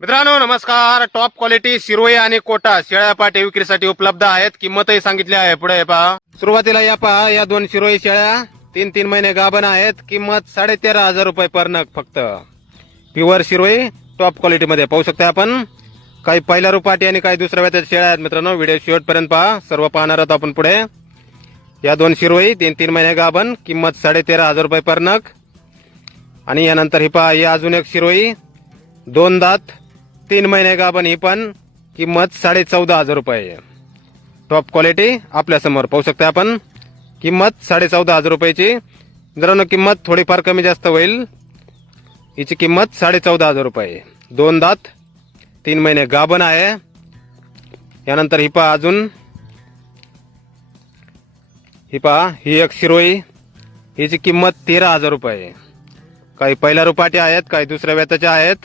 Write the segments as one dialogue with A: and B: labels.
A: मित्रांनो नमस्कार. Top quality शिरोई आणि कोटा शेळ्या पाटे विक्रीसाठी उपलब्ध आहेत. किंमतही सांगितली आहे. पुढे पहा. सुरुवातीला या पहा. या दोन शिरोई शेळ्या तीन तीन महिने गाभण आहेत. किंमत साडे तेरा हजार रुपये पर नग फक्त. प्युअर शिरोई टॉप क्वालिटीमध्ये पाहू शकता आपण. काही पहिल्या रुपाटी आणि काही दुसऱ्या वेळेच्या शेळ्या आहेत मित्रांनो. व्हिडिओ शेवटपर्यंत पहा. सर्व पाहणार आहोत आपण पुढे. या दोन शिरोई तीन तीन महिने गाभण. किंमत साडे तेरा हजार रुपये पर नग. आणि यानंतर ही पहा. ही अजून एक शिरोई दोन दात. तीन महिने गाभण ही पण किंमत साडे चौदा हजार रुपये टॉप क्वालिटी आपल्यासमोर पाहू शकता आपण. किंमत साडे चौदा हजार रुपयाची. मित्रांनो किंमत थोडीफार कमी जास्त होईल. हिची किंमत साडे चौदा हजार रुपये दोन दात तीन महिने गाभण आहे. यानंतर हिपा अजून. ही पहा ही एक शिरोई हिची किंमत तेरा हजार रुपये काही पहिल्या रुपाटी आहेत काही दुसऱ्या व्याताच्या आहेत.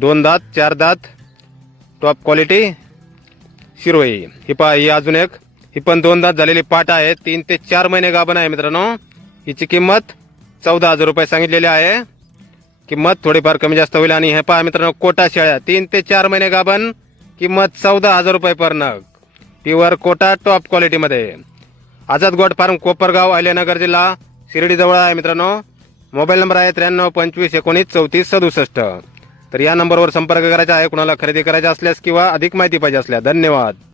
A: दोन दात चार दात टॉप क्वालिटी शिरोई. ही पहा ही अजून एक. ही पण दोन दात झालेली पाट आहे. तीन ते चार महिने गाभण आहे मित्रांनो. हिची किंमत चौदा हजार रुपये सांगितलेली आहे. किंमत थोडीफार कमी जास्त होईल. आणि हे पहा मित्रांनो कोटा शेळ्या. तीन ते चार महिने गाभण. किंमत चौदा हजार रुपये पर नग. प्युअर कोटा टॉप क्वालिटीमध्ये आझाद गोट फार्म कोपरगाव अहिल्यानगर जिल्हा शिर्डीजवळ आहे मित्रांनो. मोबाईल नंबर आहे त्र्याण्णव पंचवीस एकोणीस चौतीस सदुसष्ट. तर या नंबरवर संपर्क करायचा आहे कुणाला खरेदी करायचा असल्यास किंवा अधिक माहिती पाहिजे असल्यास धन्यवाद.